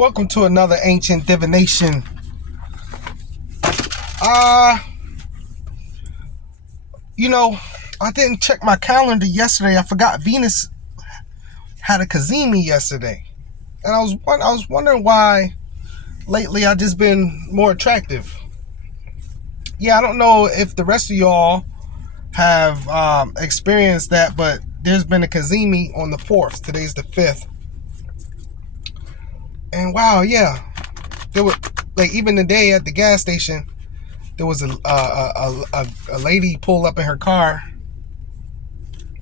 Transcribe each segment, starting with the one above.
Welcome to another ancient divination. I didn't check my calendar yesterday. I forgot Venus had a Cazimi yesterday. And I was wondering why lately I just been more attractive. Yeah, I don't know if the rest of y'all have experienced that, but there's been a Cazimi on the 4th. Today's the 5th. And wow, yeah. There was, like, even today at the gas station, there was a lady pulled up in her car,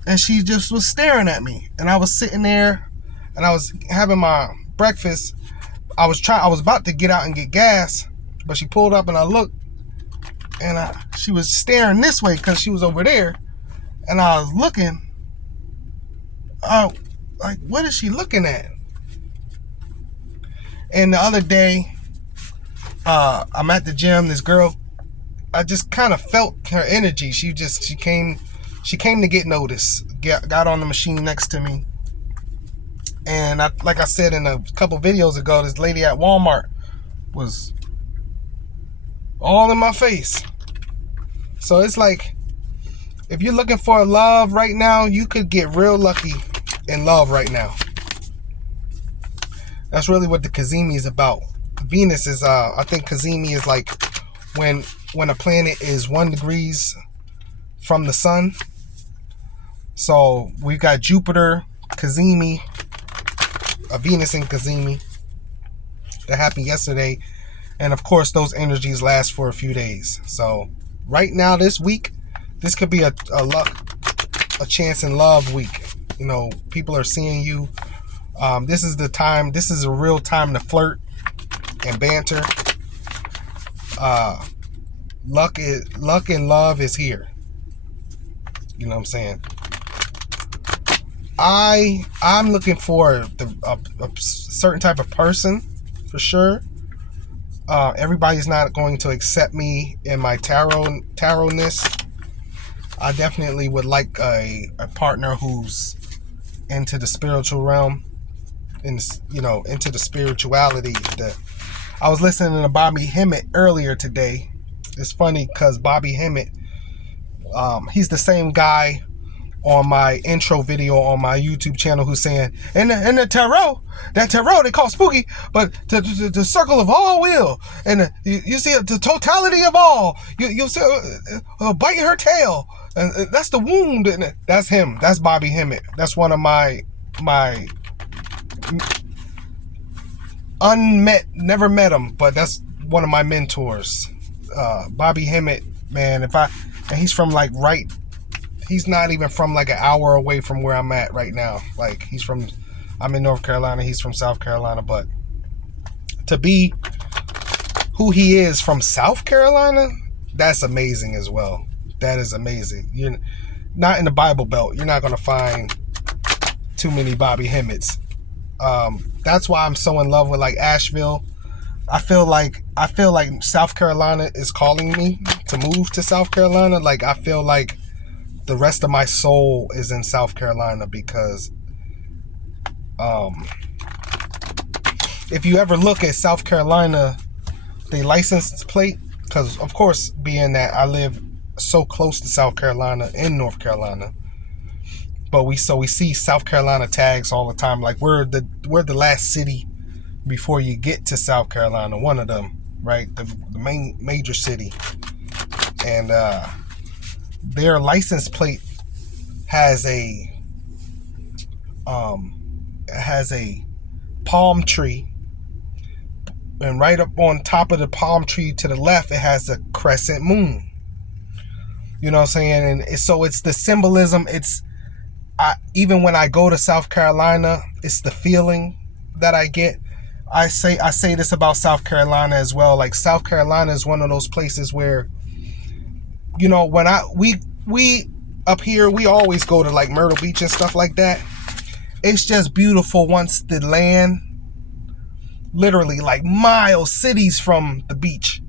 and she just was staring at me. And I was sitting there, and I was having my breakfast. I was about to get out and get gas, but she pulled up, and I looked, and she was staring this way because she was over there, and I was looking. Like, what is she looking at? And the other day, I'm at the gym. This girl, I just kind of felt her energy. She came to get noticed. Got on the machine next to me, and like I said in a couple videos ago, this lady at Walmart was all in my face. So it's like, if you're looking for love right now, you could get real lucky in love right now. That's really what the Cazimi is about. Venus is, I think Cazimi is like when a planet is 1 degree from the sun. So we've got Jupiter, Cazimi, a Venus in Cazimi. That happened yesterday. And of course, those energies last for a few days. So right now, this week, this could be a chance in love week. You know, people are seeing you. This is the time. This is a real time to flirt and banter. Luck and love is here. You know what I'm saying? I'm looking for a certain type of person, for sure. Everybody's not going to accept me in my tarotness. I definitely would like a partner who's into the spiritual realm, into the spirituality. I was listening to Bobby Hemmett earlier today. It's funny because Bobby Hemmett, he's the same guy on my intro video on my YouTube channel who's saying, in the tarot, that tarot they call spooky, but the circle of all will, and you see the totality of all. You'll see biting her tail, and that's the wound. And that's him. That's Bobby Hemmett. That's one of my never met him, but that's one of my mentors. Bobby Hemmett, man. And he's from he's not even from like an hour away from where I'm at right now. Like, I'm in North Carolina, he's from South Carolina, but to be who he is from South Carolina, that's amazing as well. That is amazing. You're not in the Bible Belt. You're not going to find too many Bobby Hemmets. That's why I'm so in love with like Asheville. I feel like South Carolina is calling me to move to South Carolina. Like, I feel like the rest of my soul is in South Carolina because if you ever look at South Carolina, the license plate, because of course, being that I live so close to South Carolina in North Carolina, but we see South Carolina tags all the time. Like, we're the last city before you get to South Carolina, one of them, right? The main major city. And their license plate has a palm tree, and right up on top of the palm tree to the left, it has a crescent moon. You know what I'm saying? And so it's the symbolism. Even when I go to South Carolina, it's the feeling that I get. I say this about South Carolina as well. Like, South Carolina is one of those places where, when we up here, we always go to like Myrtle Beach and stuff like that. It's just beautiful once the land, literally like miles, cities from the beach,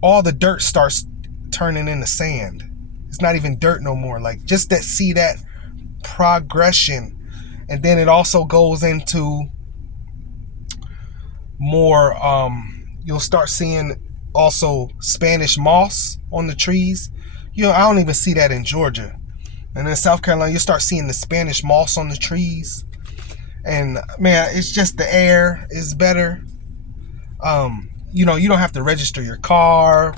all the dirt starts turning into sand. It's not even dirt no more. Like, just see that progression. And then it also goes into more. You'll start seeing also Spanish moss on the trees. I don't even see that in Georgia. And in South Carolina, you start seeing the Spanish moss on the trees. And man, it's just the air is better. You don't have to register your car,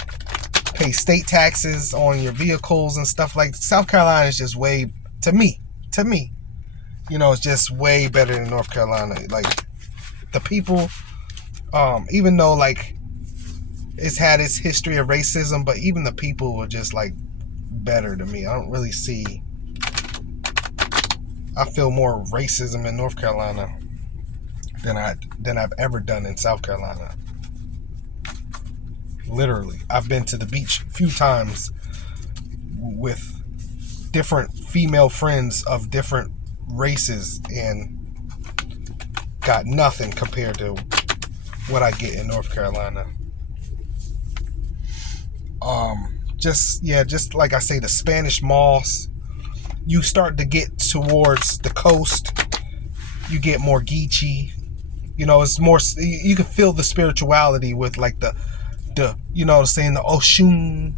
pay state taxes on your vehicles and stuff like that. South Carolina is just way, to me, it's just way better than North Carolina. Like the people, even though like it's had its history of racism, but even the people were just like better to me. I don't really see. I feel more racism in North Carolina than I've ever done in South Carolina. Literally, I've been to the beach a few times with different female friends of different races and got nothing compared to what I get in North Carolina. Just like I say, the Spanish moss. You start to get towards the coast, you get more Geechee. It's more. You can feel the spirituality with like the saying the Oshun,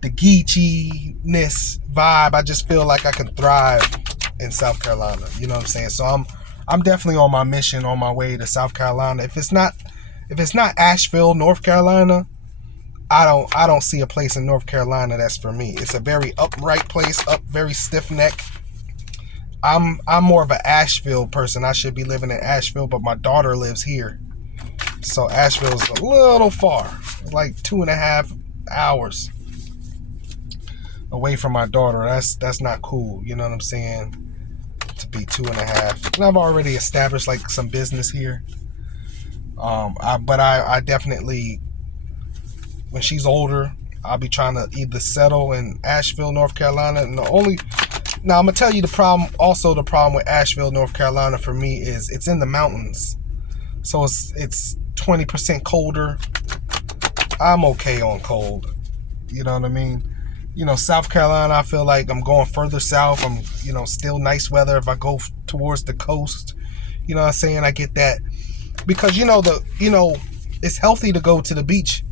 the Geechee-ness vibe. I just feel like I can thrive in South Carolina. You know what I'm saying? So I'm definitely on my mission, on my way to South Carolina. If it's not Asheville, North Carolina, I don't see a place in North Carolina that's for me. It's a very upright place, very stiff neck. I'm more of an Asheville person. I should be living in Asheville, but my daughter lives here. So Asheville's a little far. It's like 2.5 hours away from my daughter. That's not cool. You know what I'm saying? To be 2.5. And I've already established like some business here. But I definitely, when she's older, I'll be trying to either settle in Asheville, North Carolina. And now I'm gonna tell you the problem with Asheville, North Carolina for me is it's in the mountains. So it's 20% colder. I'm okay on cold. You know what I mean? South Carolina, I feel like I'm going further south. I'm, still nice weather if I go towards the coast. You know what I'm saying? I get that. Because, it's healthy to go to the beach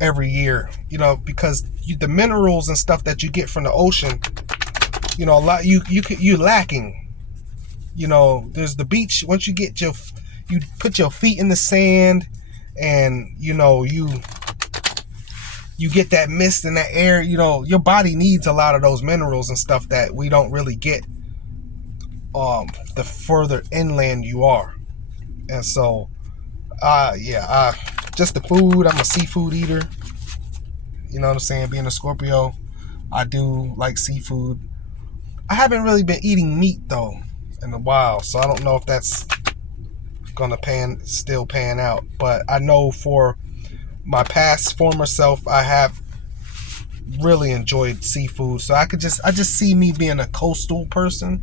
every year, because the minerals and stuff that you get from the ocean, a lot, you're lacking. There's the beach. Once you put your feet in the sand and, you get that mist in that air, your body needs a lot of those minerals and stuff that we don't really get the further inland you are. And so, just the food. I'm a seafood eater. You know what I'm saying? Being a Scorpio, I do like seafood. I haven't really been eating meat, though, in a while, so I don't know if that's gonna still pan out. But I know for my past former self, I have really enjoyed seafood. So I just see me being a coastal person,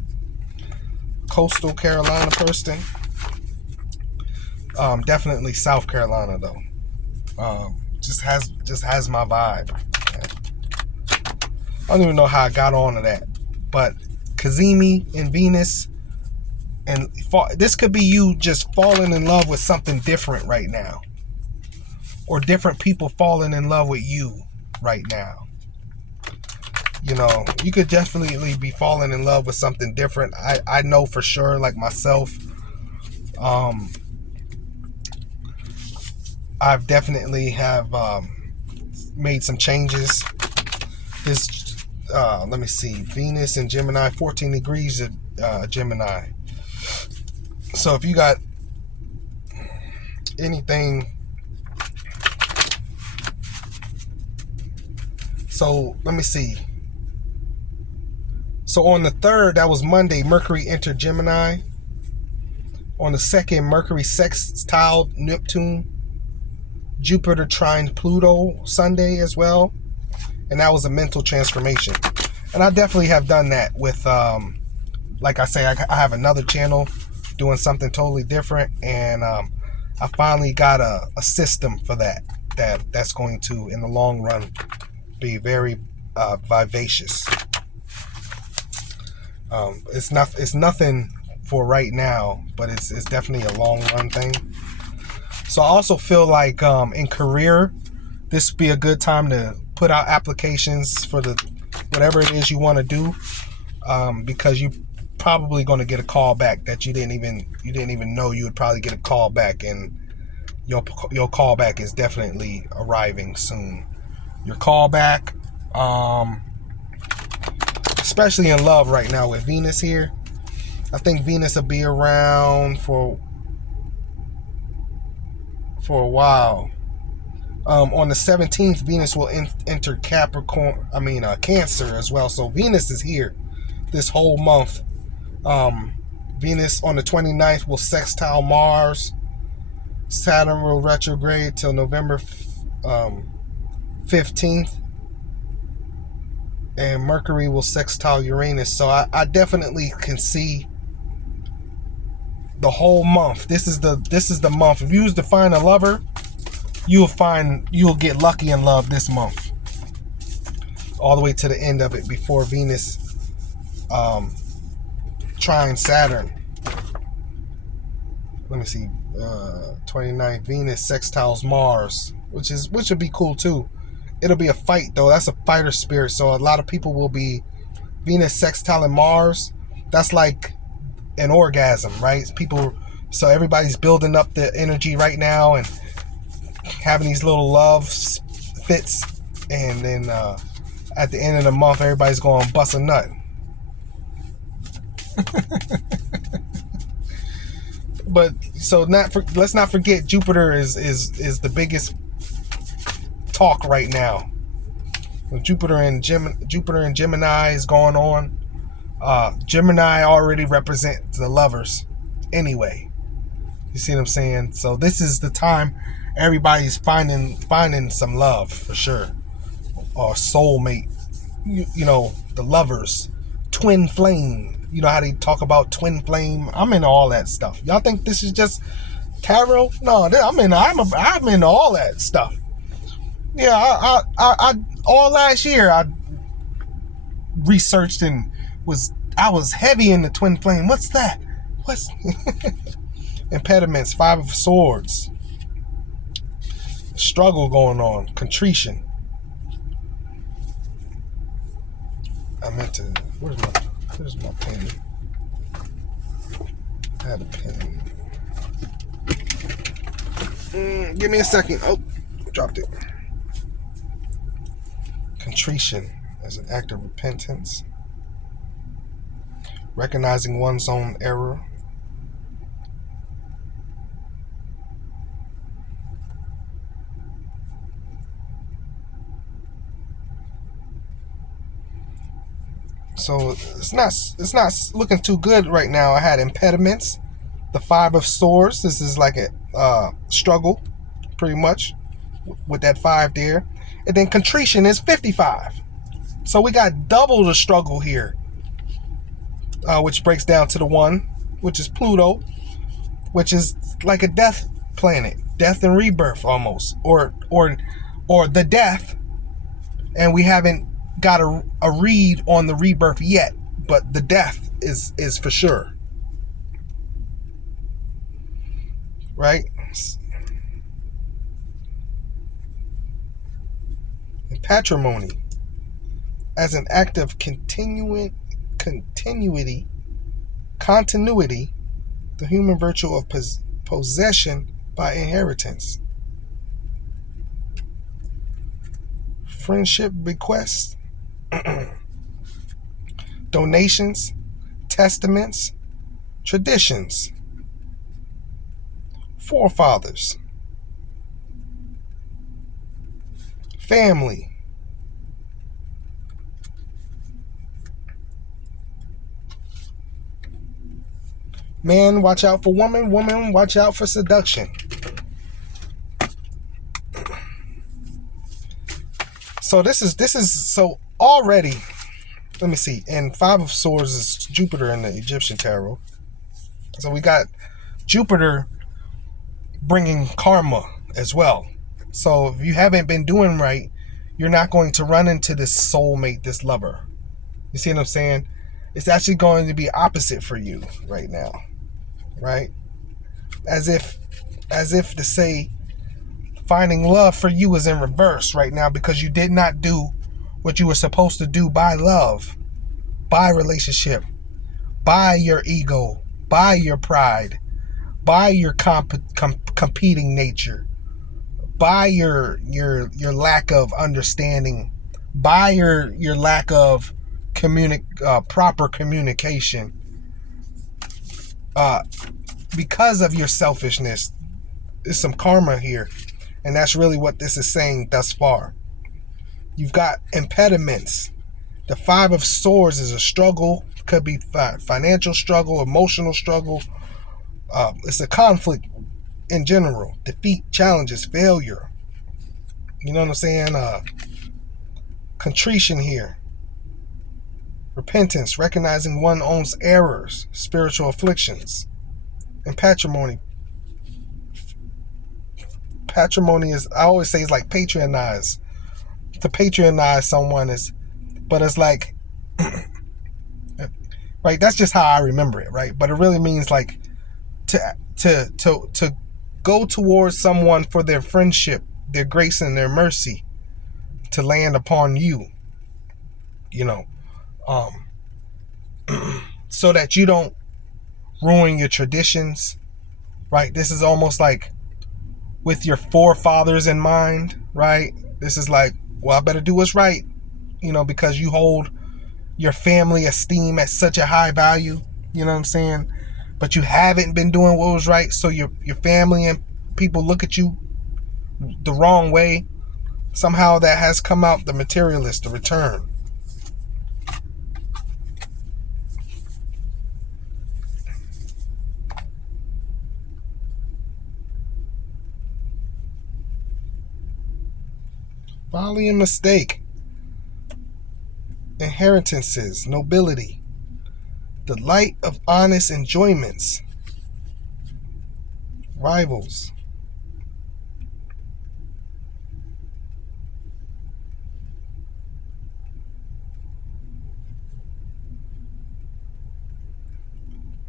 coastal Carolina person. Definitely South Carolina though. Just has my vibe. I don't even know how I got on to that, but Cazimi and Venus, and this could be you just falling in love with something different right now, or different people falling in love with you right now. You could definitely be falling in love with something different. I know for sure, like myself, I've definitely have made some changes. Let me see, Venus and Gemini, 14 degrees of Gemini. So if you got anything, so let me see. So on the 3rd, that was Monday, Mercury entered Gemini. On the 2nd, Mercury sextiled Neptune. Jupiter trined Pluto Sunday as well. And that was a mental transformation. And I definitely have done that with, like I say, I have another channel doing something totally different. And I finally got a system for that's going to, in the long run, be very vivacious. It's nothing for right now, but it's definitely a long run thing. So I also feel like in career, this would be a good time to put out applications for the whatever it is you want to do, because you probably going to get a call back that you didn't even know you would probably get a call back, and your call back is definitely arriving soon. Your call back, especially in love right now with Venus here. I think Venus will be around for a while. On the 17th, Venus will enter Cancer as well. So Venus is here this whole month. Venus on the 29th will sextile Mars. Saturn will retrograde till November 15th. And Mercury will sextile Uranus. So I definitely can see the whole month. This is the month. If you was to find a lover, you'll get lucky in love this month, all the way to the end of it, before Venus trine Saturn. Let me see, 29th, Venus sextiles Mars, which would be cool too. It'll be a fight though. That's a fighter spirit, so a lot of people will be Venus sextiling Mars. That's like an orgasm, right? So everybody's building up the energy right now and having these little love fits, and then at the end of the month, everybody's going to bust a nut. But so let's not forget, Jupiter is the biggest talk right now. Jupiter and Gemini is going on. Gemini already represents the lovers anyway. You see what I'm saying? So this is the time everybody's finding some love for sure, or soulmate. You know, the lovers, twin flame. You know how they talk about twin flame. I'm into all that stuff. Y'all think this is just tarot? No, I'm into all that stuff. Yeah, I all last year I researched and I was heavy in the twin flame. What's that? What's impediments? 5 of Swords. Struggle going on. Contrition. I meant to. Where's my pen? I had a pen. Give me a second. Oh, dropped it. Contrition as an act of repentance. Recognizing one's own error. So it's not looking too good right now. I had impediments, the 5 of Swords. This is like a struggle, pretty much, with that 5 there. And then contrition is 55. So we got double the struggle here, which breaks down to the 1, which is Pluto, which is like a death planet, death and rebirth almost, or the death, and we haven't got a read on the rebirth yet, but the death is for sure, right? And patrimony as an act of continuity, the human virtue of possession by inheritance. Friendship requests, donations, testaments, traditions, forefathers, family, man, watch out for woman, woman, watch out for seduction. So this is so already, let me see, and 5 of Swords is Jupiter in the Egyptian tarot. So we got Jupiter bringing karma as well. So if you haven't been doing right, you're not going to run into this soulmate, this lover. You see what I'm saying? It's actually going to be opposite for you right now, right? As if as if to say finding love for you is in reverse right now because you did not do what you were supposed to do by love, by relationship, by your ego, by your pride, by your competing nature, by your lack of understanding, by your lack of proper communication, because of your selfishness. There's some karma here, and that's really what this is saying thus far. You've got impediments. The Five of Swords is a struggle. Could be financial struggle, emotional struggle. It's a conflict in general. Defeat, challenges, failure. You know what I'm saying? Contrition here. Repentance, recognizing one's own errors, spiritual afflictions. And patrimony. Patrimony is, I always say, it's like patronize. To patronize someone is, but it's like, right? That's just how I remember it, right? But it really means like to go towards someone for their friendship, their grace, and their mercy to land upon you, you know, so that you don't ruin your traditions, right? This is almost like with your forefathers in mind, right? This is like, well, I better do what's right, you know, because you hold your family esteem at such a high value, you know what I'm saying? But you haven't been doing what was right, so your family and people look at you the wrong way. Somehow that has come out, the materialist, the return. Folly and mistake. Inheritances, nobility. The light of honest enjoyments. Rivals.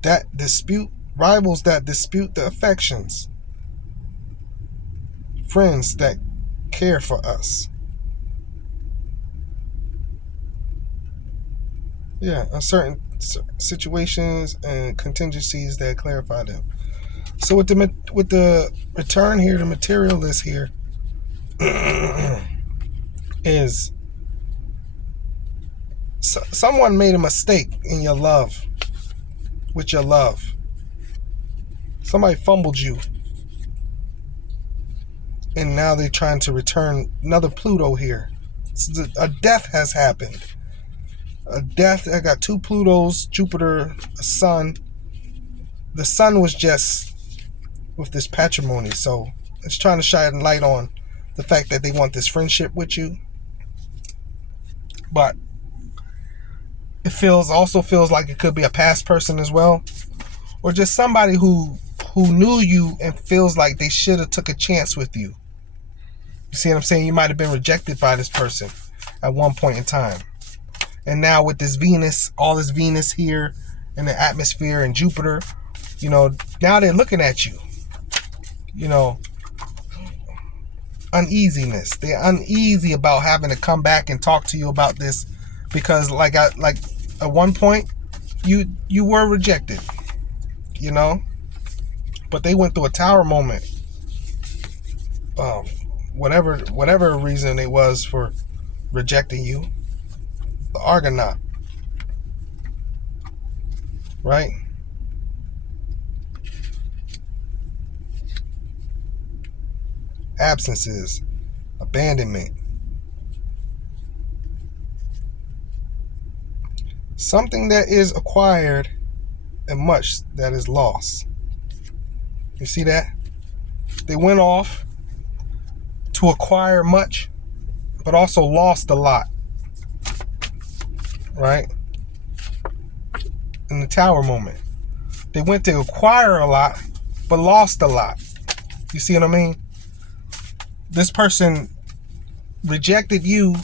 That dispute, rivals that dispute the affections. Friends that care for us. Yeah, uncertain situations and contingencies that clarify them. So with the return here, the materialist here is someone made a mistake in your love, with your love. Somebody fumbled you, and now they're trying to return. Another Pluto here. A death has happened. A death. I got two Plutos, Jupiter, a Sun. The Sun was just with this patrimony, so it's trying to shine light on the fact that they want this friendship with you. But it also feels like it could be a past person as well, or just somebody who knew you and feels like they should have took a chance with you. You see what I'm saying? You might have been rejected by this person at one point in time. And now with this Venus, all this Venus here in the atmosphere and Jupiter, you know, now they're looking at you. You know, uneasiness. They're uneasy about having to come back and talk to you about this because like at one point you were rejected, you know, but they went through a tower moment. Whatever reason it was for rejecting you. The Argonaut, right? Absences, abandonment. Something that is acquired and much that is lost. You see that? They went off to acquire much, but also lost a lot. Right? In the tower moment. They went to acquire a lot, but lost a lot. You see what I mean? This person rejected you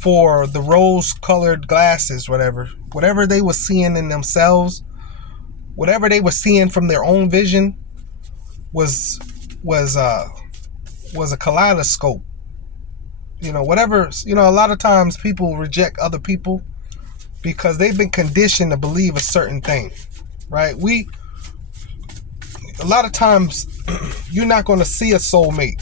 for the rose-colored glasses, whatever they were seeing in themselves, whatever they were seeing from their own vision, was was uh was a kaleidoscope. Whatever. A lot of times people reject other people because they've been conditioned to believe a certain thing, right? A lot of times you're not going to see a soulmate.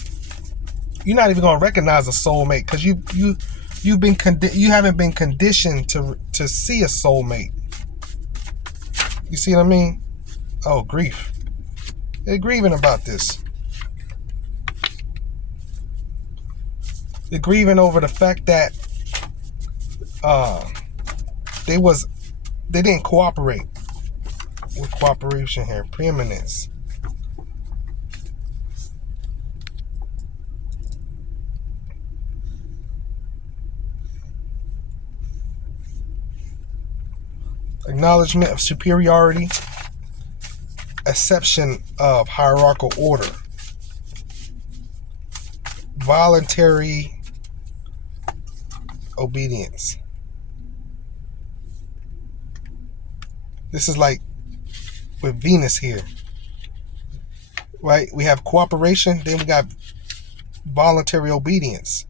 You're not even going to recognize a soulmate because you haven't been conditioned to see a soulmate. You see what I mean? Oh, grief. They're grieving about this. They're grieving over the fact that they didn't cooperate. With cooperation here, preeminence. Acknowledgement of superiority, acceptance of hierarchical order, voluntary obedience. This is like with Venus here, right? We have cooperation, then we got voluntary obedience.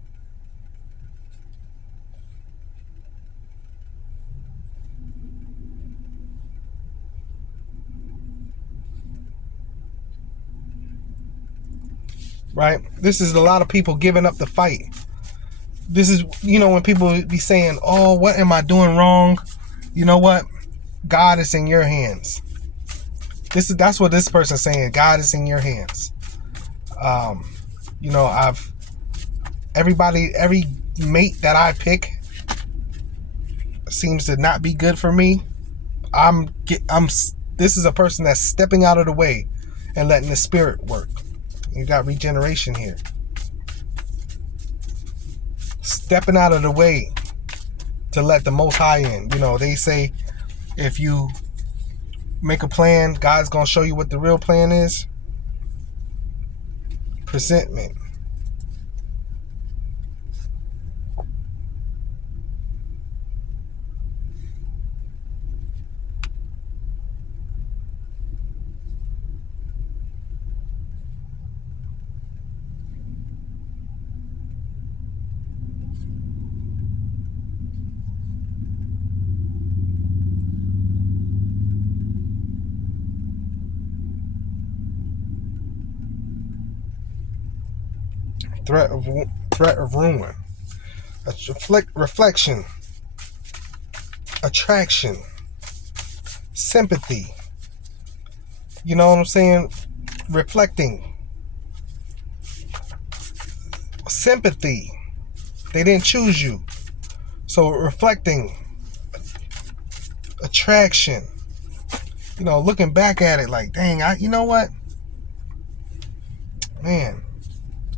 Right? This is a lot of people giving up the fight. This is, when people be saying, oh, what am I doing wrong? You know what? God is in your hands. That's what this person's saying. God is in your hands. Every mate that I pick seems to not be good for me. This is a person that's stepping out of the way and letting the spirit work. You got regeneration here. Stepping out of the way to let the Most High in. They say if you make a plan, God's going to show you what the real plan is. Presentment. Threat of ruin. Reflection. Attraction. Sympathy. You know what I'm saying? Reflecting. Sympathy. They didn't choose you. So reflecting. Attraction. Looking back at it like, dang, you know what? Man.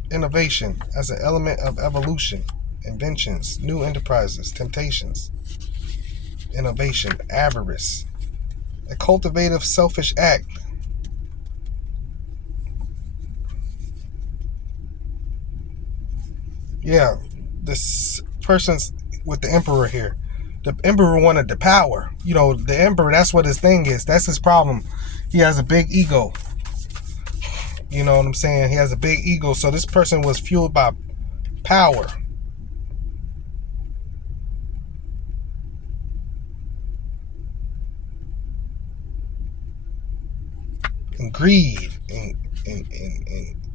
Innovation as an element of evolution, inventions, new enterprises, temptations, innovation, avarice, a cultivative, selfish act. Yeah, this person's with the emperor here. The emperor wanted the power. The emperor, that's what his thing is. That's his problem. He has a big ego. You know what I'm saying? He has a big ego. So this person was fueled by power. And greed. And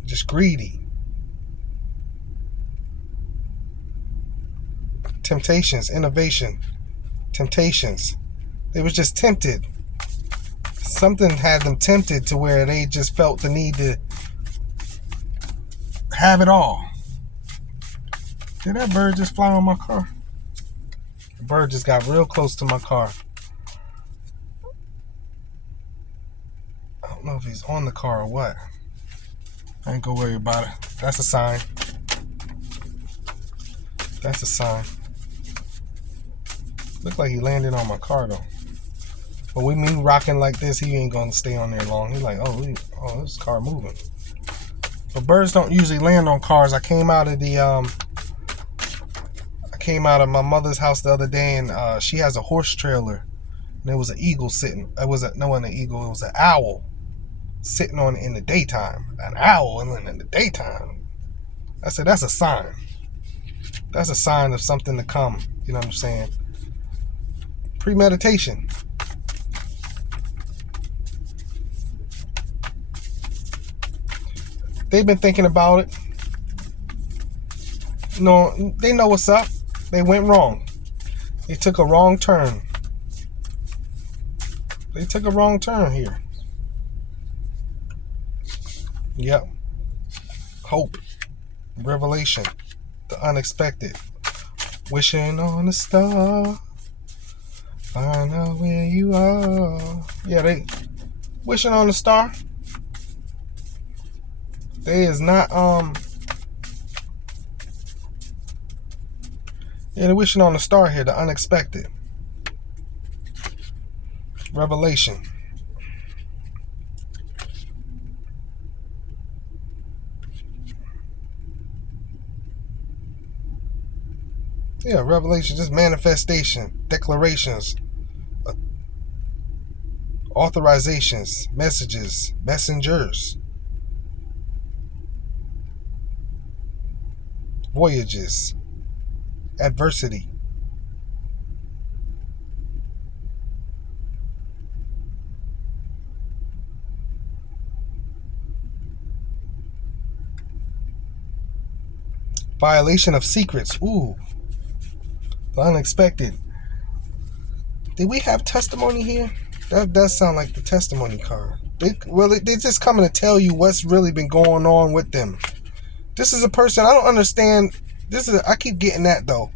just greedy. Temptations. Innovation. Temptations. They was just tempted. Something had them tempted to where they just felt the need to have it all. Did that bird just fly on my car? The bird just got real close to my car. I don't know if he's on the car or what. I ain't gonna worry about it. That's a sign. That's a sign. Looked like he landed on my car though. But with me rocking like this, he ain't gonna stay on there long. He's like, oh, this car moving. But birds don't usually land on cars. I came out of my mother's house the other day, and she has a horse trailer, and there was an eagle sitting. It wasn't an eagle. It was an owl sitting on it in the daytime. An owl in the daytime. I said, that's a sign. That's a sign of something to come. You know what I'm saying? Premeditation. They've been thinking about it. No, they know what's up. They went wrong. They took a wrong turn. They took a wrong turn here. Yep. Hope. Revelation. The unexpected. Wishing on a star. Find out where you are. Yeah, they wishing on a star. They is not yeah, they're wishing on a star here, the unexpected. Revelation. Yeah, revelation, just manifestation, declarations, authorizations, messages, messengers, voyages, adversity. Violation of secrets. Ooh. The unexpected. Did we have testimony here? That does sound like the testimony card. They're just coming to tell you what's really been going on with them. This is a person, I don't understand. I keep getting that though.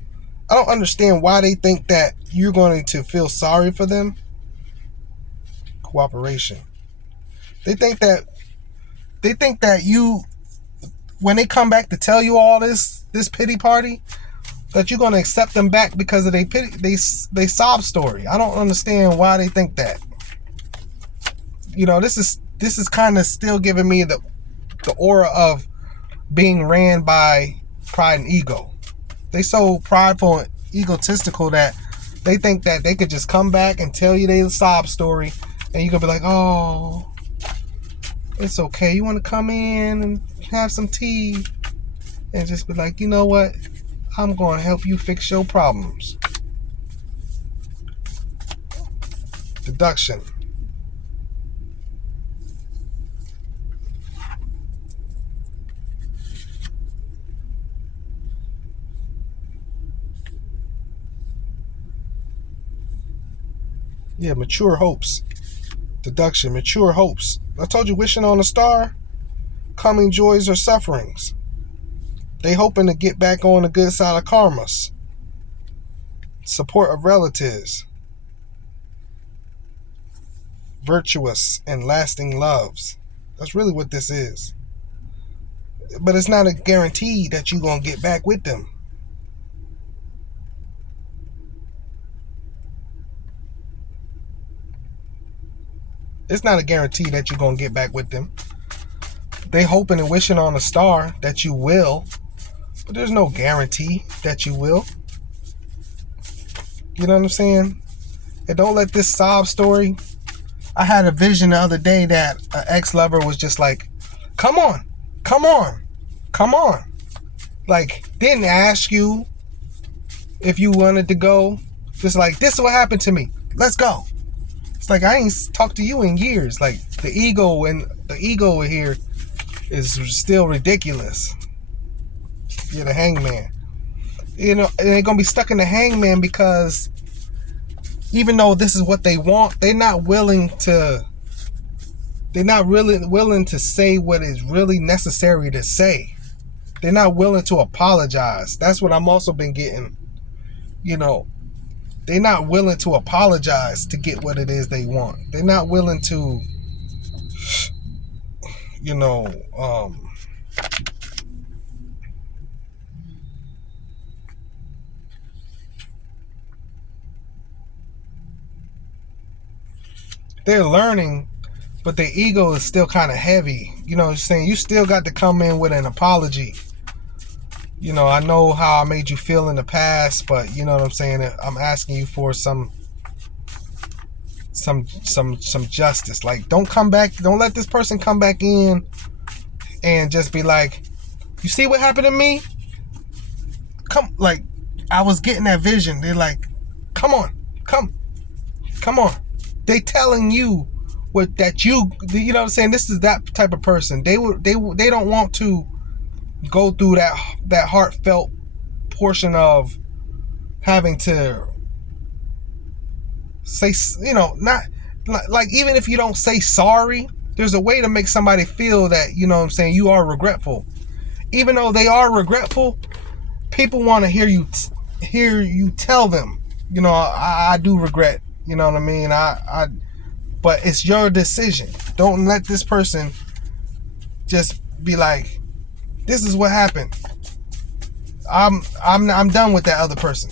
I don't understand why they think that you're going to feel sorry for them. Cooperation. They think that you, when they come back to tell you all this pity party, that you're going to accept them back because of they sob story. I don't understand why they think that. You know, this is kind of still giving me the aura of being ran by pride and ego. They so prideful and egotistical that they think that they could just come back and tell you their sob story, and you could be like, oh, it's okay. You want to come in and have some tea, and just be like, you know what? I'm going to help you fix your problems. Deduction. Yeah, mature hopes. Deduction, mature hopes. I told you, wishing on a star, coming joys or sufferings. They hoping to get back on the good side of karmas. Support of relatives. Virtuous and lasting loves. That's really what this is. But it's not a guarantee that you're going to get back with them. It's not a guarantee that you're going to get back with them. They hoping and wishing on a star that you will. But there's no guarantee that you will. You know what I'm saying? And don't let this sob story. I had a vision the other day that an ex-lover was just like, come on. Like, didn't ask you if you wanted to go. Just like, this is what happened to me. Let's go. It's like, I ain't talked to you in years. Like, the ego here is still ridiculous. You're the hangman. You know, and they're going to be stuck in the hangman because even though this is what they want, they're not really willing to say what is really necessary to say. They're not willing to apologize. That's what I'm also been getting. You know, they're not willing to apologize to get what it is they want. They're not willing to, you know, they're learning, but their ego is still kind of heavy. You know what I'm saying? You still got to come in with an apology. You know, I know how I made you feel in the past, but you know what I'm saying? I'm asking you for some some justice. Like, don't come back. Don't let this person come back in and just be like, you see what happened to me? Like, I was getting that vision. They're like, come on. They telling you that you know what I'm saying? This is that type of person. They don't want to go through that heartfelt portion of having to say, not like, even if you don't say sorry, there's a way to make somebody feel that, you know what I'm saying, you are regretful. Even though they are regretful, people want to hear you tell them, I do regret, you know what I mean? But it's your decision. Don't let this person just be like, this is what happened. I'm done with that other person.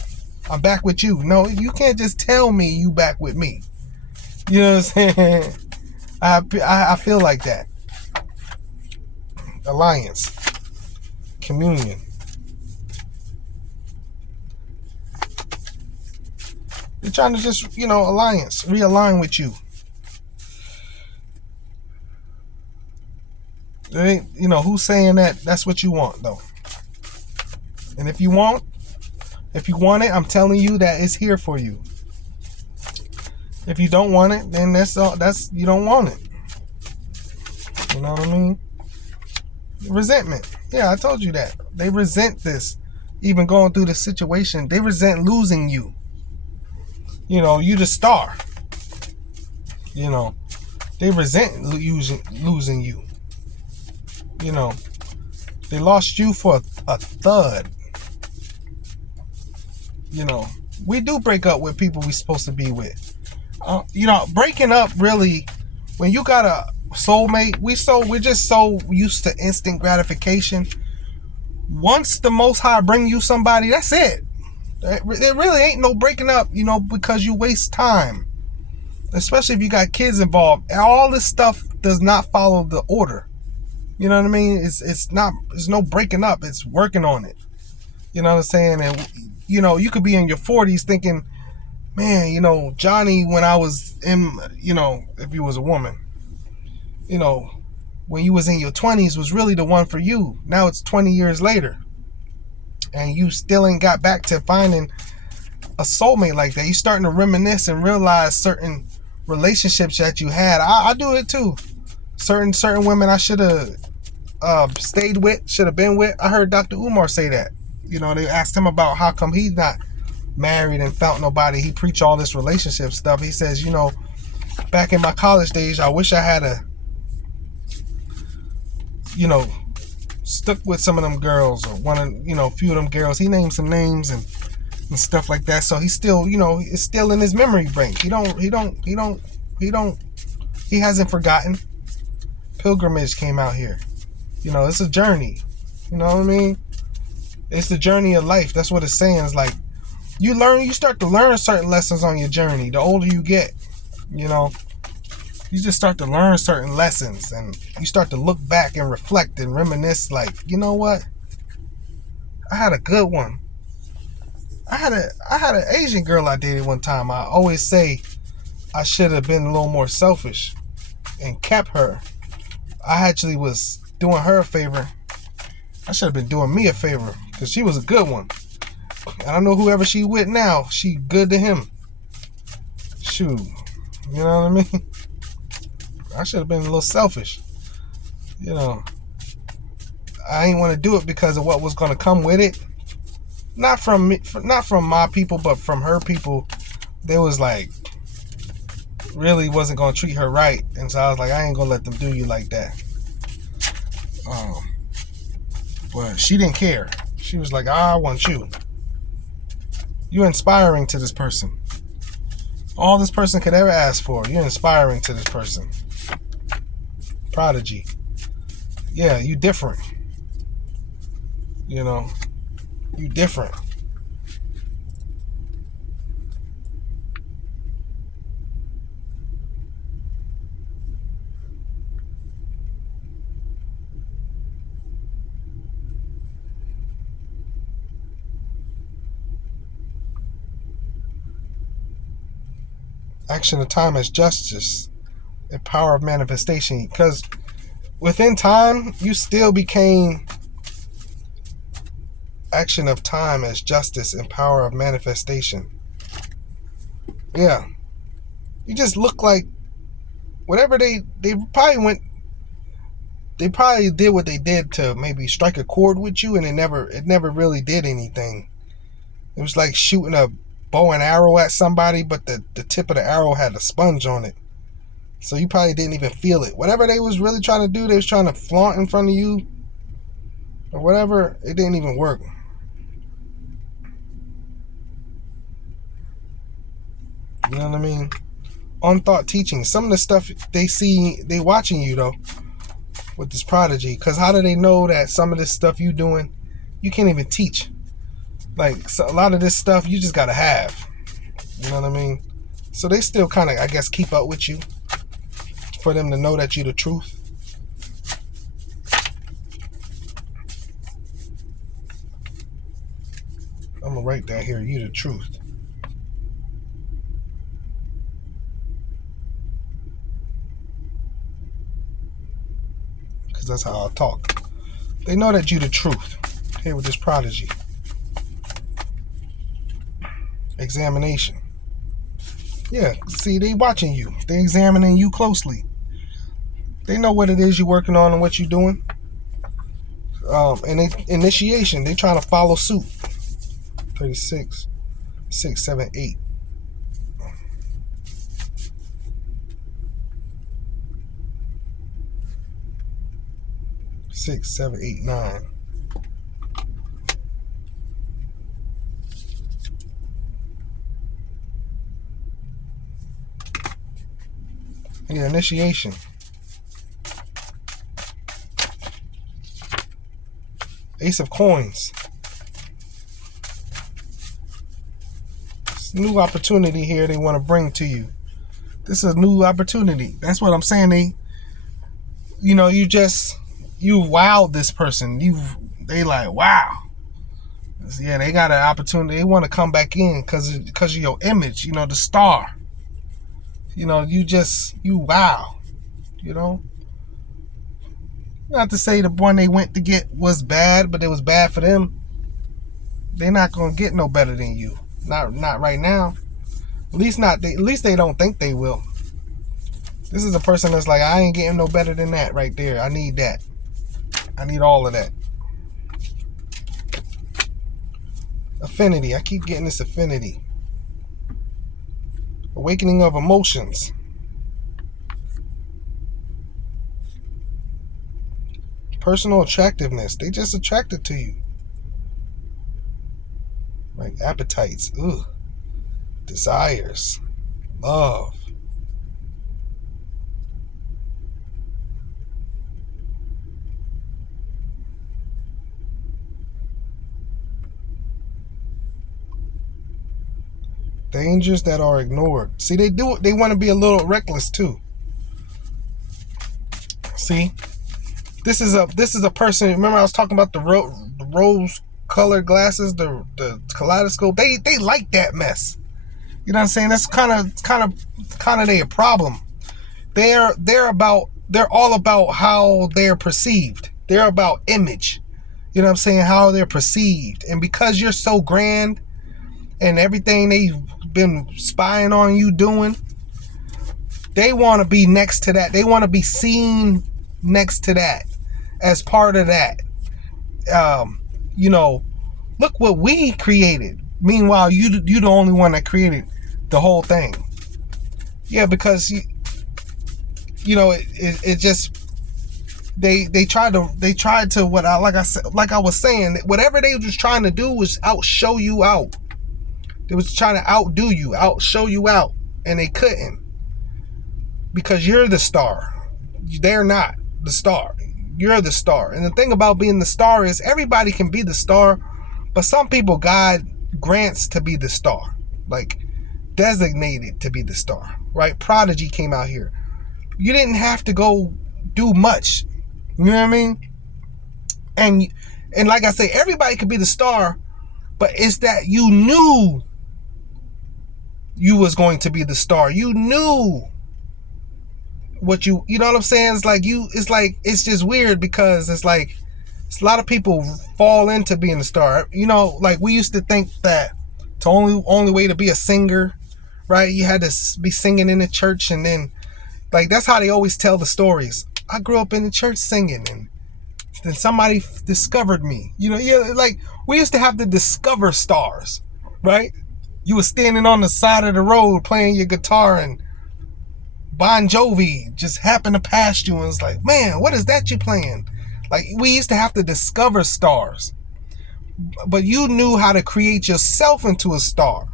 I'm back with you. No, you can't just tell me you back with me. You know what I'm saying? I feel like that. Alliance. Communion. They're trying to just, realign with you. They ain't, who's saying that that's what you want, though? And if you want it, I'm telling you that it's here for you. If you don't want it, then that's you don't want it. You know what I mean? Resentment. Yeah, I told you that. They resent this. Even going through the situation, they resent losing you. You the star. They resent losing you. They lost you for a thud. We do break up with people we supposed to be with. Breaking up, really, when you got a soulmate, we're just so used to instant gratification. Once the Most High bring you somebody, that's it. There really ain't no breaking up, because you waste time. Especially if you got kids involved. All this stuff does not follow the order. You know what I mean? It's no breaking up. It's working on it. You know what I'm saying? And, you could be in your 40s thinking, man, Johnny, when I was in, if you was a woman, when you was in your 20s was really the one for you. Now it's 20 years later. And you still ain't got back to finding a soulmate like that. You starting to reminisce and realize certain relationships that you had. I do it too. Certain women I should have stayed with, should have been with. I heard Dr. Umar say that. They asked him about how come he's not married and found nobody. He preach all this relationship stuff. He says, back in my college days, I wish I had stuck with some of them girls, or a few of them girls. He named some names and stuff like that. So he's still, it's still in his memory bank. He hasn't forgotten. Pilgrimage came out here. It's a journey. You know what I mean? It's the journey of life. That's what it's saying. It's like, you start to learn certain lessons on your journey. The older you get, you just start to learn certain lessons, and you start to look back and reflect and reminisce, like, you know what? I had a good one. I had an Asian girl I dated one time. I always say I should have been a little more selfish and kept her. I actually was doing her a favor. I should have been doing me a favor, because she was a good one. I don't know whoever she with now. She good to him. Shoot. You know what I mean? I should have been a little selfish. I ain't want to do it because of what was going to come with it. Not from me, not from my people, but from her people. They was like, really wasn't going to treat her right. And so I was like, I ain't going to let them do you like that. But she didn't care. She was like, I want you. You're inspiring to this person. All this person could ever ask for. You're inspiring to this person. Prodigy. Yeah, you different. You different. Action of time as justice, the power of manifestation. Because within time, you still became action of time as justice and power of manifestation. Yeah. You just look like whatever they probably did what they did to maybe strike a chord with you, and it never really did anything. It was like shooting a bow and arrow at somebody, but the tip of the arrow had a sponge on it. So you probably didn't even feel it. Whatever they was really trying to do, they was trying to flaunt in front of you or whatever, it didn't even work. You know what I mean? Unthought teaching. Some of the stuff they watching you though with this prodigy. Because how do they know that some of this stuff you doing, you can't even teach? Like, so a lot of this stuff you just gotta have. You know what I mean? So they still kind of, I guess, keep up with you for them to know that you the truth. I'm gonna write that here. You the truth. Because that's how I'll talk. They know that you the truth. Here with this prodigy. Examination. Yeah, see, they watching you. They examining you closely. They know what it is you're working on and what you're doing. And they initiation. They trying to follow suit. 36, 6, 7, 8. 6, 7, 8, 9. Yeah, initiation. Ace of coins. It's a new opportunity here they want to bring to you. This is a new opportunity. That's what I'm saying. You wowed this person. They like, wow. Yeah, they got an opportunity. They want to come back in because of your image, the star. You wow. Not to say the one they went to get was bad, but it was bad for them. They're not gonna get no better than you. Not right now. At least they don't think they will. This is a person that's like, I ain't getting no better than that right there. I need that. I need all of that. Affinity. I keep getting this affinity. Awakening of emotions. Personal attractiveness. They just attracted to you. Like appetites. Ugh. Desires. Love. Dangers that are ignored. See, they want to be a little reckless too. See? This is a person. Remember I was talking about the rose colored glasses, the kaleidoscope. They like that mess. You know what I'm saying? That's kind of their problem. They're all about how they're perceived. They're about image. You know what I'm saying? How they're perceived. And because you're so grand and everything they've been spying on you doing, they want to be next to that. They want to be seen next to that as part of that. Look what we created. Meanwhile, you the only one that created the whole thing. Yeah, because it just they tried to what I was saying, whatever they was trying to do was show you out. They was trying to outdo you, show you out, and they couldn't, because you're the star. They're not the star. You're the star. And the thing about being the star is everybody can be the star, but some people God grants to be the star, like designated to be the star, right? Prodigy came out here. You didn't have to go do much. You know what I mean? And like I say, everybody could be the star, but it's that you knew you was going to be the star. You knew what you know what I'm saying? It's just weird because it's like a lot of people fall into being a star. Like we used to think that the only way to be a singer, right? You had to be singing in the church, and then like that's how they always tell the stories. I grew up in the church singing, and then somebody discovered me. Like we used to have to discover stars, right? You were standing on the side of the road playing your guitar, and Bon Jovi just happened to pass you, and it's like, man, what is that you playing? Like we used to have to discover stars, but you knew how to create yourself into a star,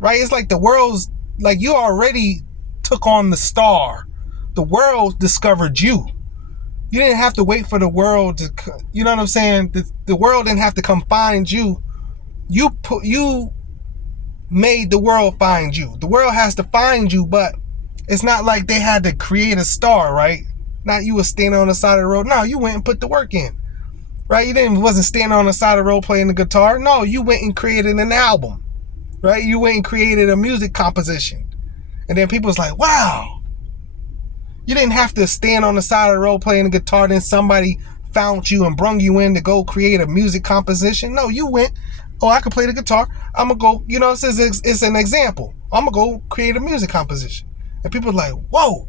right? It's like the world's like you already took on the star. The world discovered you. You didn't have to wait for the world to, you know what I'm saying? The world didn't have to come find you. You made the world find you. The world has to find you, but it's not like they had to create a star, right? Not you was standing on the side of the road. No, you went and put the work in, right? You wasn't standing on the side of the road playing the guitar. No, you went and created an album, right? You went and created a music composition. And then people's like, wow. You didn't have to stand on the side of the road playing the guitar, then somebody found you and brung you in to go create a music composition. No, you went, oh, I can play the guitar. I'm going to go, it's an example. I'm going to go create a music composition. And people are like, whoa.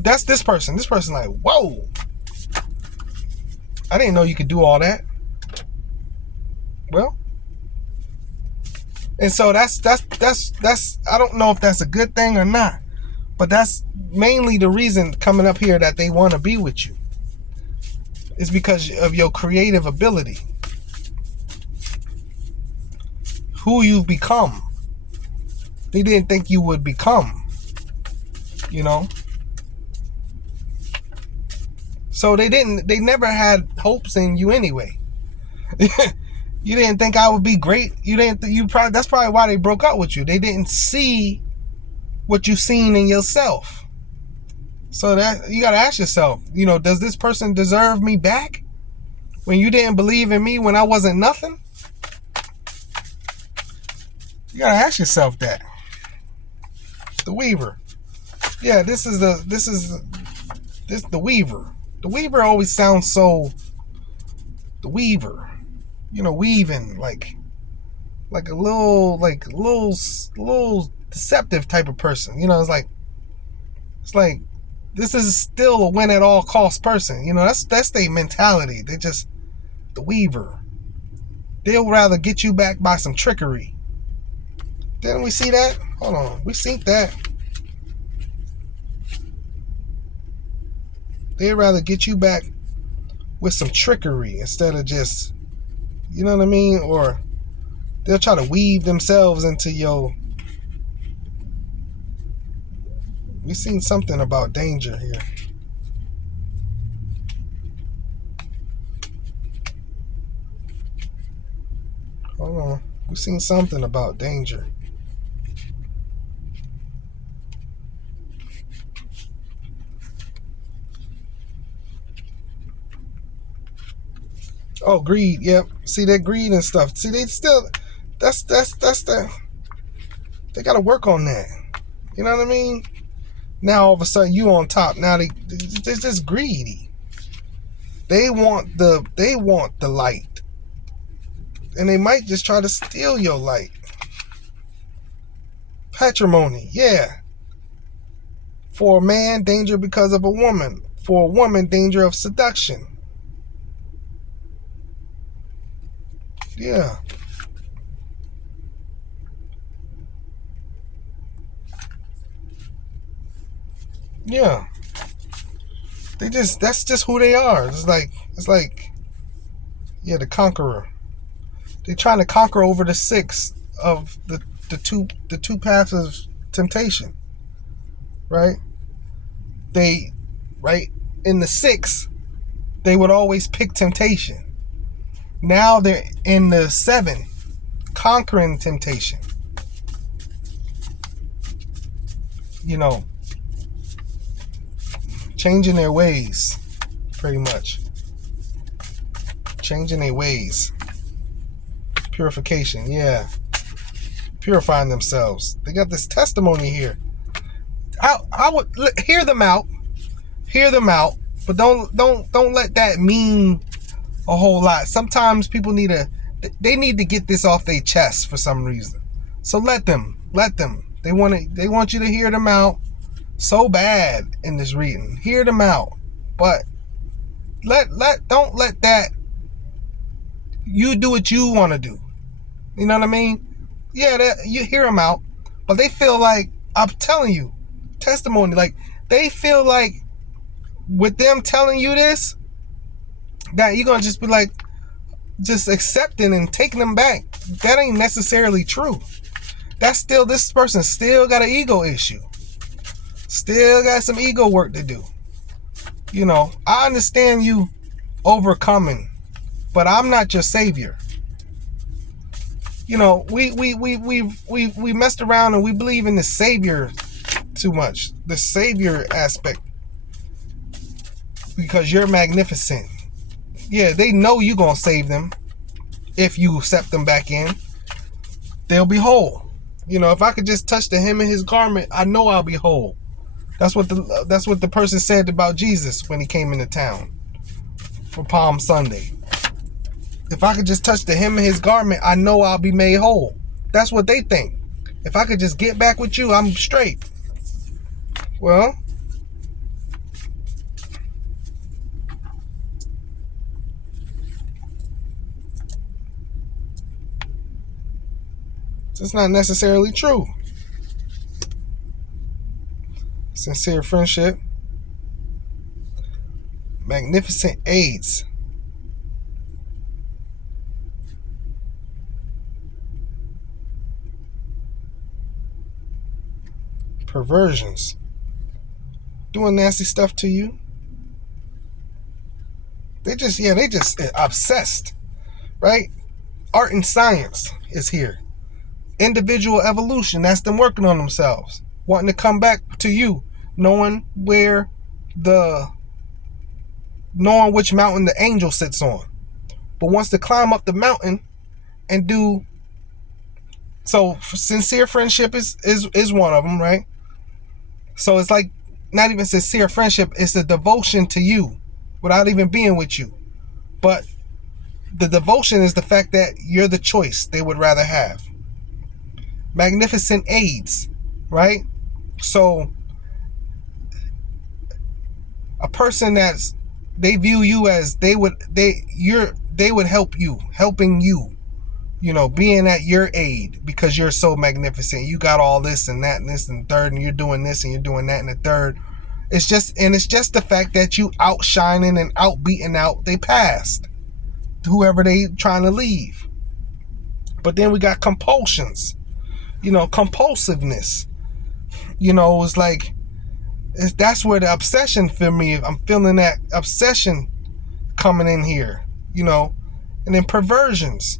That's this person. This person like, whoa. I didn't know you could do all that. Well, and so that's I don't know if that's a good thing or not. But that's mainly the reason coming up here that they want to be with you. It's because of your creative ability. Who you've become. They didn't think you would become. So they never had hopes in you anyway. You didn't think I would be great. That's probably why they broke up with you. They didn't see what you seen in yourself. So that you got to ask yourself, does this person deserve me back when you didn't believe in me when I wasn't nothing? You got to ask yourself that. The Weaver. Yeah, this the Weaver. The Weaver always sounds so the Weaver. Weaving like a little deceptive type of person. It's like this is still a win at all cost person. That's their mentality. They just the Weaver. They'll rather get you back by some trickery. Didn't we see that? Hold on, we seen that. They'd rather get you back with some trickery instead of just, you know what I mean? Or they'll try to weave themselves into your. We seen something about danger here. Hold on. We seen something about danger. Oh, greed. Yep. See that greed and stuff. See, they still. That's the. They got to work on that. You know what I mean? Now all of a sudden you on top. Now they're just greedy. They want the light, and they might just try to steal your light. Patrimony, yeah. For a man, danger because of a woman. For a woman, danger of seduction. Yeah. Yeah. That's just who they are. It's like yeah, the conqueror. They're trying to conquer over the six of the two paths of temptation. Right? In the six, they would always pick temptation. Now they're in the seven, conquering temptation. Changing their ways, pretty much. Changing their ways. Purification, yeah. purifying themselves. They got this testimony here. I would hear them out, but don't let that mean a whole lot. Sometimes people need to get this off their chest for some reason. So let them. They want you to hear them out so bad in this reading. Hear them out, but don't let that. You do what you want to do. You know what I mean? Yeah, you hear them out, but they feel like, I'm telling you, testimony, like they feel like with them telling you this, that you're gonna just be like, just accepting and taking them back. That ain't necessarily true. This person still got an ego issue. Still got some ego work to do. You know, I understand you overcoming, but I'm not your savior. You know, we messed around and we believe in the savior too much. The savior aspect. Because you're magnificent. Yeah, they know you're going to save them. If you accept them back in, they'll be whole. You know, if I could just touch the hem of his garment, I know I'll be whole. That's what the person said about Jesus when he came into town for Palm Sunday. If I could just touch the hem of his garment, I know I'll be made whole. That's what they think. If I could just get back with you, I'm straight. Well, it's not necessarily true. Sincere friendship. Magnificent aids. Perversions. Doing nasty stuff to you. They just obsessed. Right? Art and science is here. Individual evolution, that's them working on themselves, wanting to come back to you, knowing which mountain the angel sits on, but wants to climb up the mountain and do. So sincere friendship is one of them, right? So it's like not even sincere friendship, it's a devotion to you without even being with you, but the devotion is the fact that you're the choice they would rather have. Magnificent aids, right? So a person they view you as they would help you, helping you, you know, being at your aid because you're so magnificent. You got all this and that and this and third, and you're doing this and you're doing that and the third. It's just the fact that you outshining and outbeating out they past, whoever they trying to leave. But then we got compulsions. You know, compulsiveness. You know, it's like, that's where the obsession for me, I'm feeling that obsession coming in here, you know. And then perversions.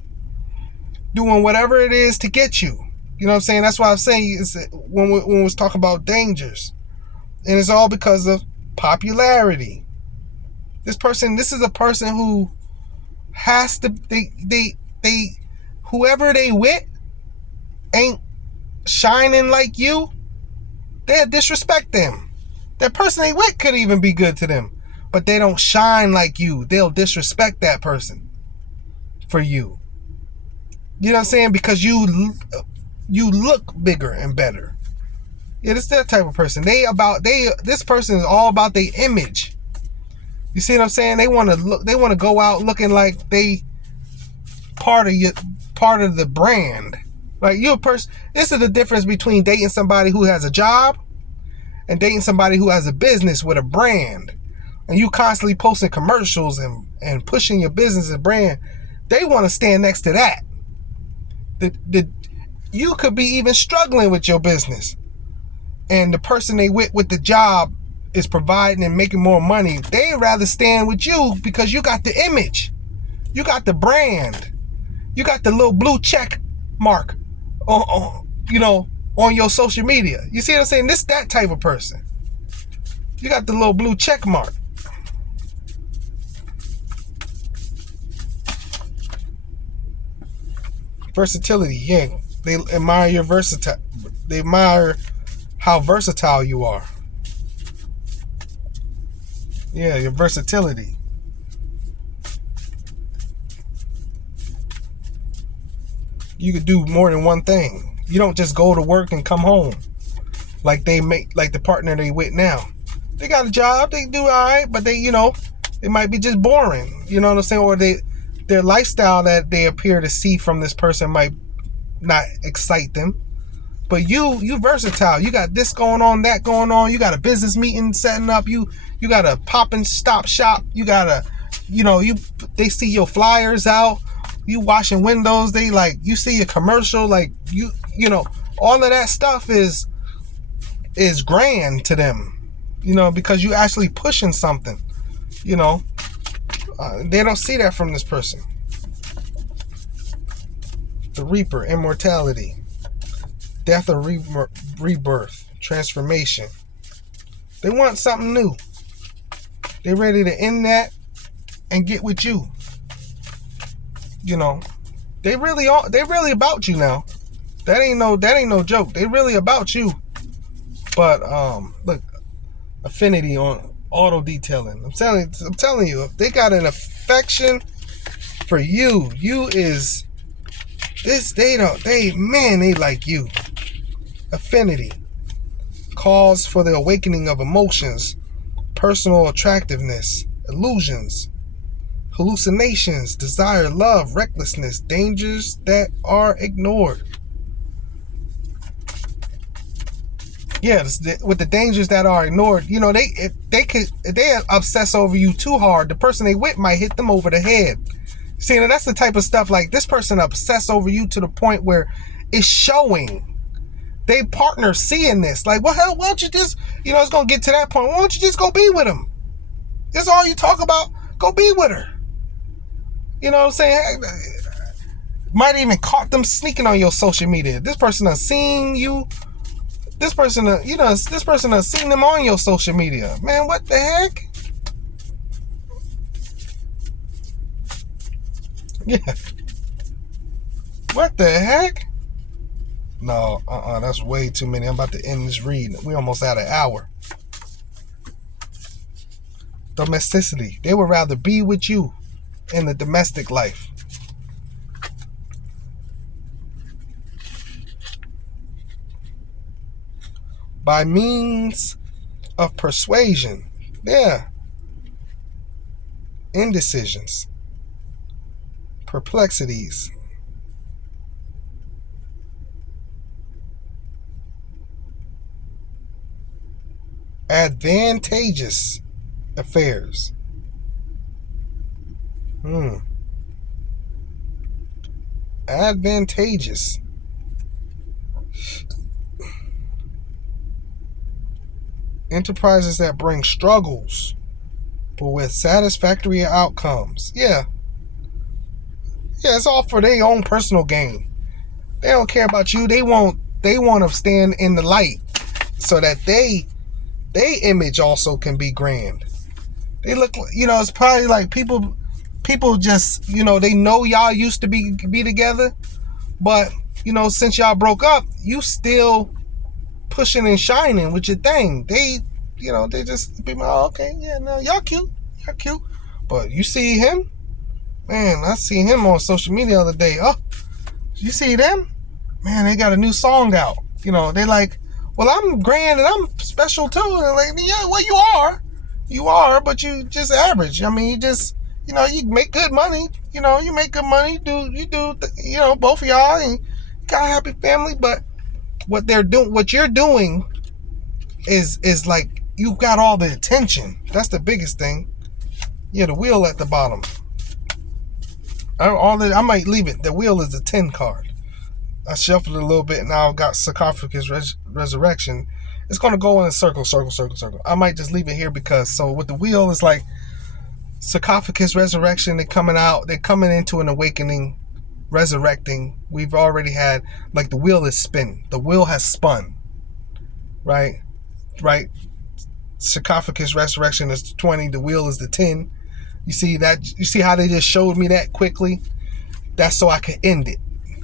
Doing whatever it is to get you. You know what I'm saying? That's why I'm saying when we was talking about dangers. And it's all because of popularity. This is a person who has to, whoever they with ain't shining like you, they'll disrespect them. That person they with could even be good to them, but they don't shine like you. They'll disrespect that person for you. You know what I'm saying? Because you look bigger and better. Yeah, it's that type of person. This person is all about their image. You see what I'm saying? They want to go out looking like they part of the brand. Like you're a person. This is the difference between dating somebody who has a job and dating somebody who has a business with a brand. And you constantly posting commercials and pushing your business and brand. They want to stand next to that. You could be even struggling with your business, and the person they with the job is providing and making more money. They'd rather stand with you because you got the image, you got the brand, you got the little blue check mark on your social media. You see what I'm saying? That type of person. You got the little blue check mark. Versatility, yeah. They admire your versatile. They admire how versatile you are. Yeah, your versatility. You could do more than one thing. You don't just go to work and come home like the partner they with now. They got a job, they do all right, but they might be just boring. You know what I'm saying? Or their lifestyle that they appear to see from this person might not excite them. But you versatile. You got this going on, that going on. You got a business meeting setting up. You got a pop and stop shop. You got they see your flyers out. You washing windows. They you see your commercial. All of that stuff is grand to them. Because you actually pushing something. They don't see that from this person. The Reaper, immortality. Death or rebirth, transformation. They want something new. They're ready to end that and get with you. They really about you now. That ain't no joke. They really about you. But look, affinity on auto detailing. I'm telling you, if they got an affection for you, you is this. They like you. Affinity. Cause for the awakening of emotions, personal attractiveness, illusions, hallucinations, desire, love, recklessness, dangers that are ignored. Yeah, with the dangers that are ignored, if they obsess over you too hard, the person they with might hit them over the head. See, that's the type of stuff like this person obsess over you to the point where it's showing. They partner seeing this. Like, well, hell, why don't you just, it's going to get to that point. Why don't you just go be with him? That's all you talk about. Go be with her. You know what I'm saying? Might even caught them sneaking on your social media. This person has seen you. This person has seen them on your social media. Man, what the heck? Yeah. What the heck? No, that's way too many. I'm about to end this read. We almost at an hour. Domesticity. They would rather be with you in the domestic life. By means of persuasion. Yeah. Indecisions. Perplexities. Advantageous affairs. Advantageous. Enterprises that bring struggles, but with satisfactory outcomes. Yeah, it's all for their own personal gain. They don't care about you. They want to stand in the light so that they image also can be grand. They look, it's probably like people just, they know y'all used to be together, but since y'all broke up, you still pushing and shining with your thing. They just be like, oh, okay, yeah, no, y'all cute, but you see him, man. I see him on social media the other day. Oh, you see them, man? They got a new song out. They like, well, I'm grand and I'm special too. And like, yeah, well, you are, but you just average. I mean, you just, you make good money. You make good money. You do, both of y'all, and you got a happy family. But what you're doing is like, you got all the attention. That's the biggest thing. Yeah, the wheel at the bottom. I might leave it. The wheel is the 10 card. I shuffled it a little bit, and now I've got sarcophagus resurrection. It's going to go in a circle. I might just leave it here because, with the wheel, it's like sarcophagus resurrection. They're coming into an awakening, resurrecting. We've already had, like, the wheel is spin. The wheel has spun. Right? Sarcophagus resurrection is 20. The wheel is the 10. You see that? You see how they just showed me that quickly? That's so I could end it.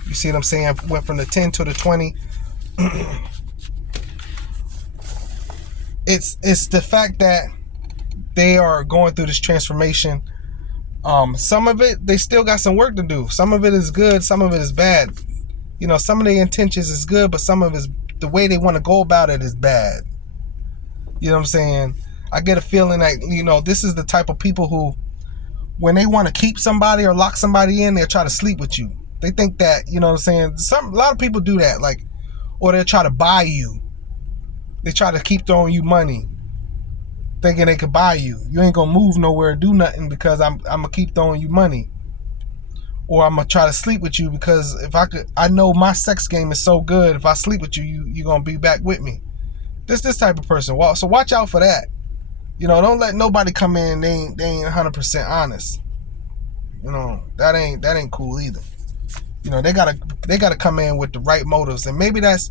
You see what I'm saying? Went from the 10 to the 20. It's the fact that they are going through this transformation. Some of it, they still got some work to do. Some of it is good, some of it is bad. You know, some of their intentions is good, but some of it is, the way they want to go about it is bad. You know what I'm saying? I get a feeling that, you know, this is the type of people who, when they want to keep somebody or lock somebody in, they'll try to sleep with you. They think that, you know what I'm saying? A lot of people do that, like, or they'll try to buy you. They try to keep throwing you money, thinking they could buy you. You ain't gonna move nowhere, do nothing, because I'm gonna keep throwing you money. Or I'm gonna try to sleep with you because I know my sex game is so good. If I sleep with you, you're gonna be back with me. This type of person. Well, so watch out for that. You know, don't let nobody come in. They ain't 100% honest. You know, that ain't cool either. You know, they gotta come in with the right motives, and maybe that's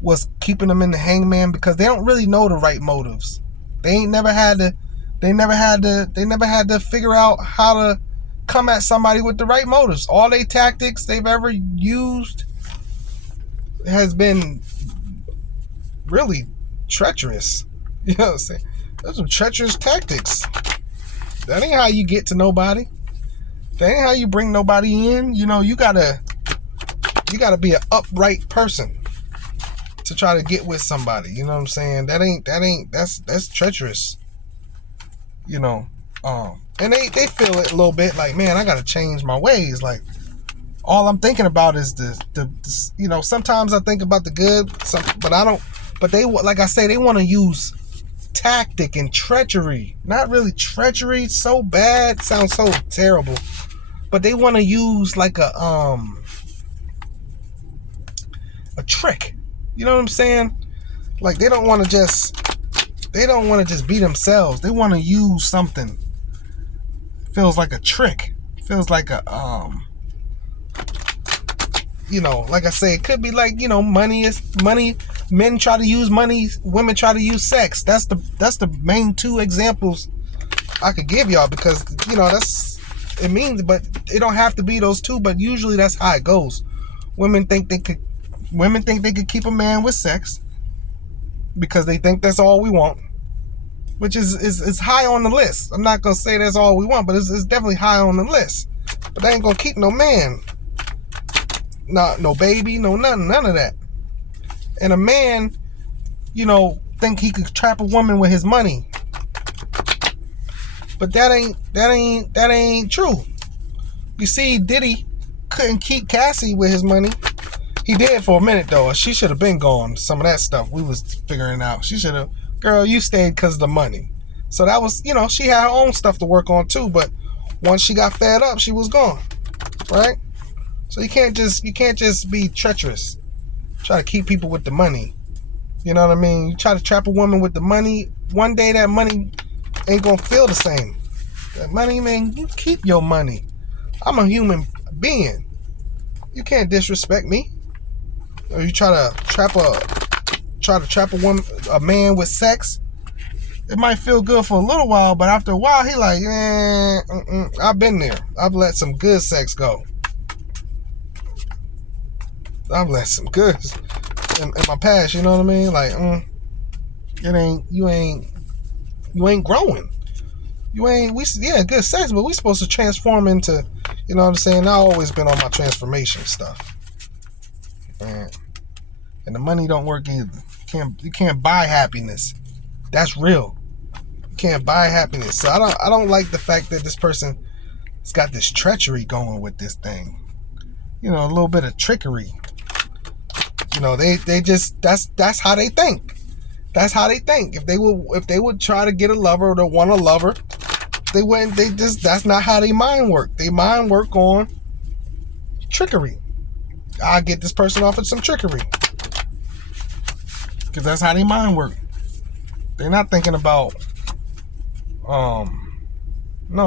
what's keeping them in the hangman, because they don't really know the right motives. They never had to figure out how to come at somebody with the right motives. All they tactics they've ever used has been really treacherous. You know what I'm saying? Those are treacherous tactics. That ain't how you get to nobody. That ain't how you bring nobody in. You know, you gotta be an upright person to try to get with somebody. You know what I'm saying? That's treacherous. You know, and they feel it a little bit, like, man, I gotta change my ways. Like, all I'm thinking about is the you know, sometimes I think about the good, but I don't. But they, like I say, they want to use tactic and treachery. Not really treachery, so bad, sounds so terrible. But they want to use like a trick. You know what I'm saying? Like, they don't want to just be themselves. They want to use something. Feels like a trick. Feels like a you know, like I say, it could be like, you know, money is money. Men try to use money, women try to use sex. That's the main two examples I could give y'all, because, you know, it means, but it don't have to be those two, but usually that's how it goes. Women think they could keep a man with sex because they think that's all we want, which is high on the list. I'm not gonna say that's all we want, but it's definitely high on the list. But they ain't gonna keep no man, no baby, no nothing, none of that. And a man, you know, think he could trap a woman with his money, but that ain't true. You see, Diddy couldn't keep Cassie with his money. He did for a minute though. She should have been gone. Some of that stuff we was figuring out. She should have, girl, you stayed because of the money. So that was, you know, she had her own stuff to work on too. But once she got fed up, she was gone, right? So you can't just be treacherous. Try to keep people with the money. You know what I mean? You try to trap a woman with the money. One day that money ain't gonna feel the same. That money, man, you keep your money. I'm a human being. You can't disrespect me. Or you try to trap a woman, a man with sex. It might feel good for a little while, but after a while, he like, I've been there. I've let some good sex go. I've let some good in my past. You know what I mean? Like, you ain't growing. Good sex, but we supposed to transform into, you know what I'm saying? I've always been on my transformation stuff. And the money don't work either. You can't buy happiness. That's real. You can't buy happiness. So I don't like the fact that this person has got this treachery going with this thing. You know, a little bit of trickery. You know, they just that's how they think. That's how they think. If they would try to get a lover or to want a lover, they wouldn't. That's not how they mind work. They mind work on trickery. I'll get this person off of some trickery, because that's how they mind work. They're not thinking about no,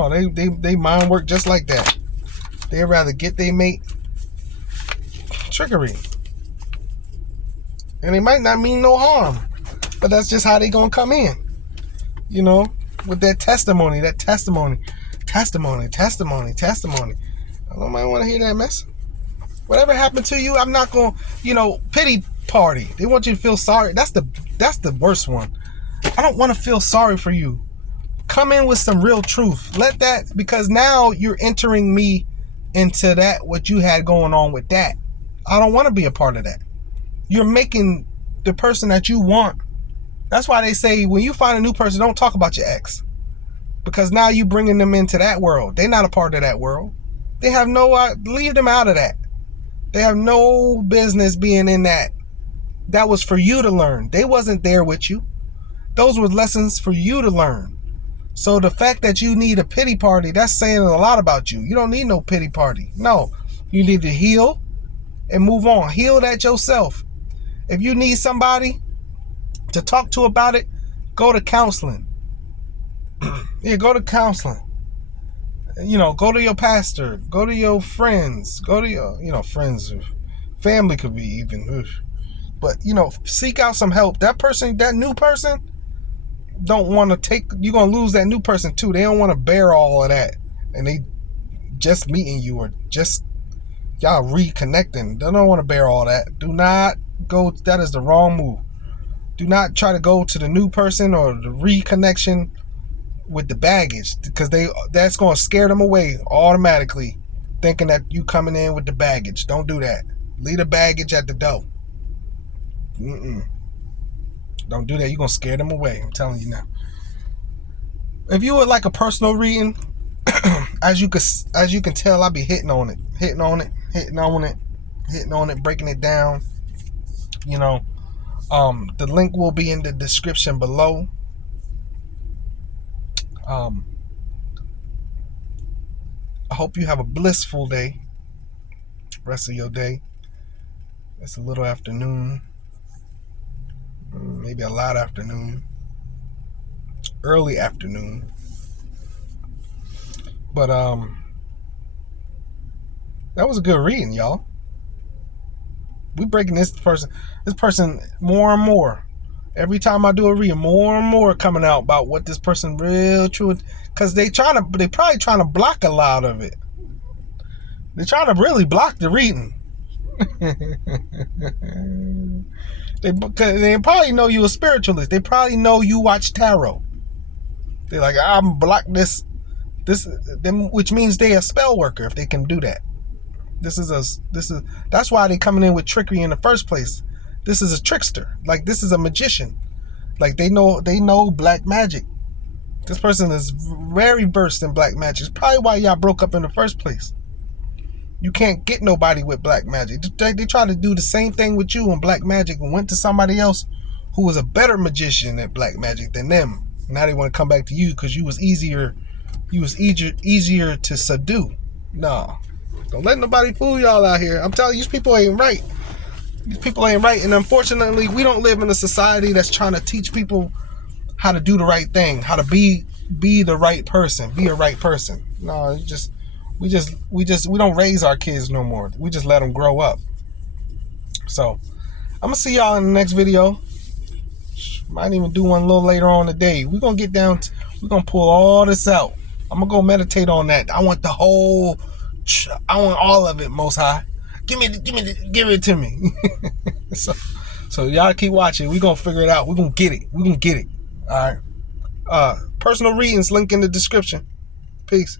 they mind work just like that. They'd rather get their mate trickery. And it might not mean no harm, but that's just how they gonna come in. You know, with that testimony. Nobody wanna hear that mess. Whatever happened to you, I'm not going to, pity party. They want you to feel sorry. That's the worst one. I don't want to feel sorry for you. Come in with some real truth. Let that, because now you're entering me into that, what you had going on with that. I don't want to be a part of that. You're making the person that you want. That's why they say when you find a new person, don't talk about your ex. Because now you bringing them into that world. They're not a part of that world. They have leave them out of that. They have no business being in that. That was for you to learn. They wasn't there with you. Those were lessons for you to learn. So the fact that you need a pity party, that's saying a lot about you. You don't need no pity party. No, you need to heal and move on. Heal that yourself. If you need somebody to talk to about it, go to counseling. Yeah, go to counseling. Go to your pastor. Go to your friends. Go to your, friends. Family could be even. But, seek out some help. That person, that new person, don't want to take, you're going to lose that new person too. They don't want to bear all of that. And they just meeting you or just y'all reconnecting. They don't want to bear all that. Do not go, that is the wrong move. Do not try to go to the new person or the reconnection with the baggage, because that's going to scare them away automatically, thinking that you coming in with the baggage. Don't do that. Leave the baggage at the door. Don't do that. You're going to scare them away. I'm telling you now. If you would like a personal reading, as you can tell, I'll be hitting on it, breaking it down. The link will be in the description below. I hope you have a blissful day. Rest of your day. It's a little afternoon. Maybe a lot afternoon. Early afternoon. But that was a good reading, y'all. We breaking this person more and more. Every time I do a reading, more and more coming out about what this person real true, because they probably trying to block a lot of it. They're trying to really block the reading. They probably know you a spiritualist. They probably know you watch tarot. They're like, I'm block this, which means they a spell worker if they can do that. That's why they coming in with trickery in the first place. This is a trickster. Like, this is a magician. Like, they know black magic. This person is very versed in black magic. It's probably why y'all broke up in the first place. You can't get nobody with black magic. They try to do the same thing with you in black magic and went to somebody else who was a better magician at black magic than them. Now they want to come back to you because you was easier to subdue. No. Don't let nobody fool y'all out here. I'm telling you, these people ain't right. These people ain't right. And unfortunately, we don't live in a society that's trying to teach people how to do the right thing, how to be the right person, be a right person. No, we don't raise our kids no more. We just let them grow up. So I'm gonna see y'all in the next video. Might even do one a little later on today. We're gonna we're gonna pull all this out. I'm gonna go meditate on that. I want all of it, Most High. Give it to me. So y'all keep watching. We're gonna figure it out. We're gonna get it. All right. Personal readings, link in the description. Peace.